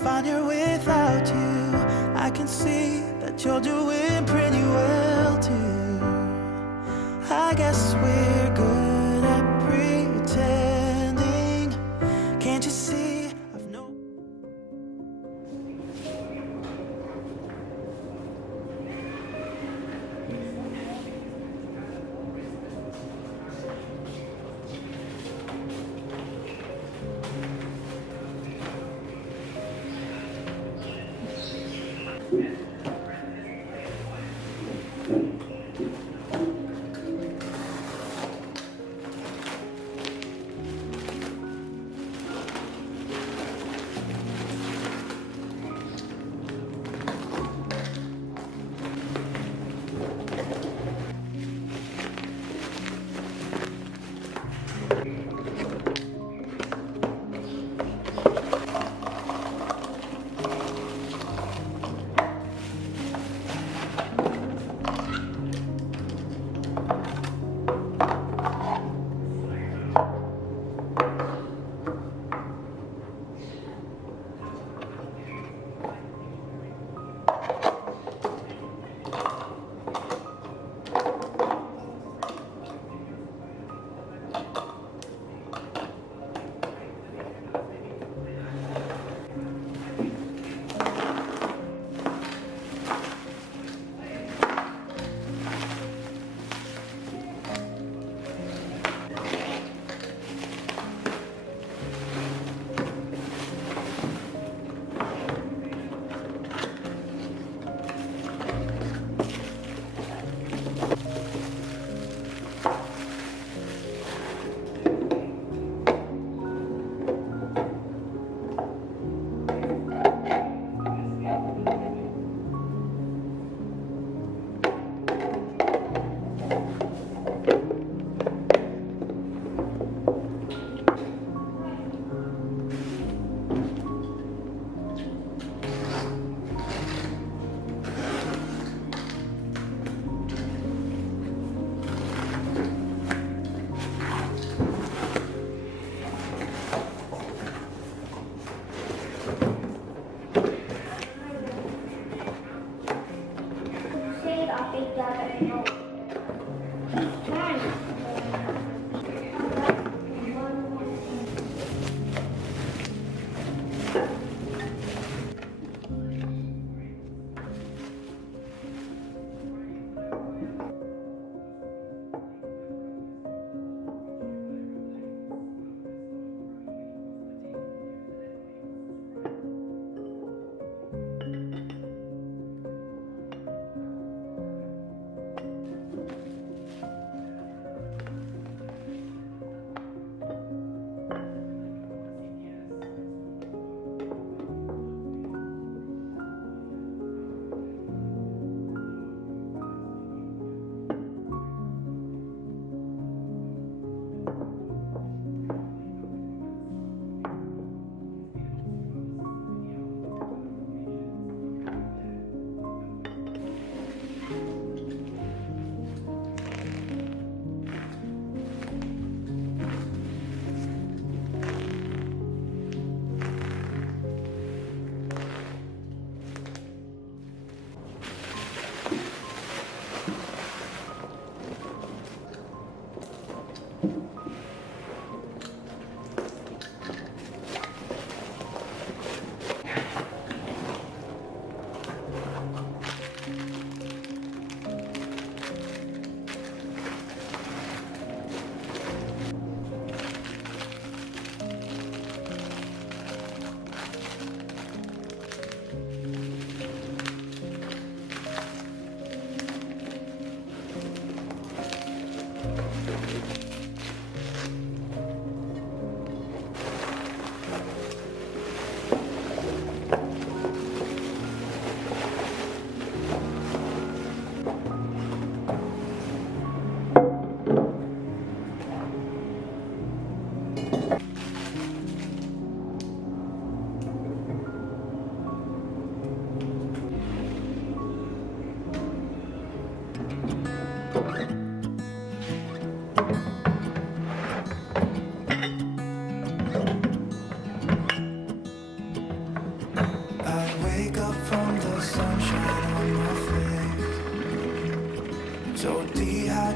find here without you. I can see that you're doing pretty well too. I guess we're good at pretending. Can't you see I've no...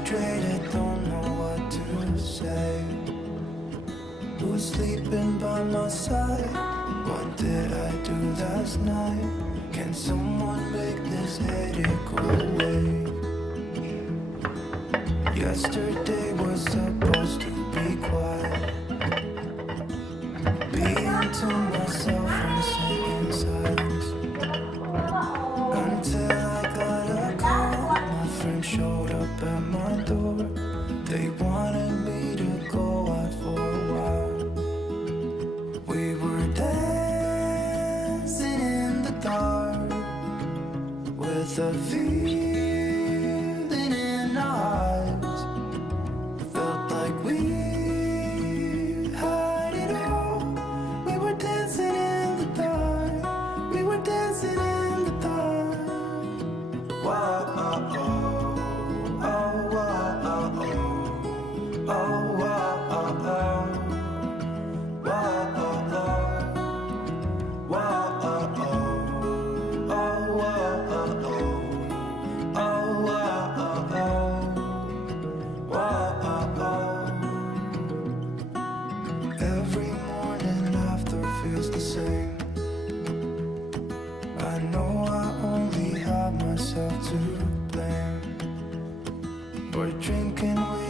Frustrated, don't know what to say. Who's sleeping by my side? What did I do last night? Can someone make this headache go away? Yesterday was supposed to be quiet. Being to myself and sitting in silence. Until I got a call, my friend showed up at my door. They wanted me to go out for a while. We were dancing in the dark with a feeling in our eyes. Felt like we had it all. We were dancing in the dark. We were dancing in the dark. Whoa, oh, oh, oh, oh, oh, oh. Oh, oh, oh, oh. Whoa, oh, oh. Whoa, oh, oh. Oh, whoa, oh, oh. Oh, whoa, oh, oh. Whoa, oh, oh. Every morning after feels the same. I know I only have myself to blame for drinking with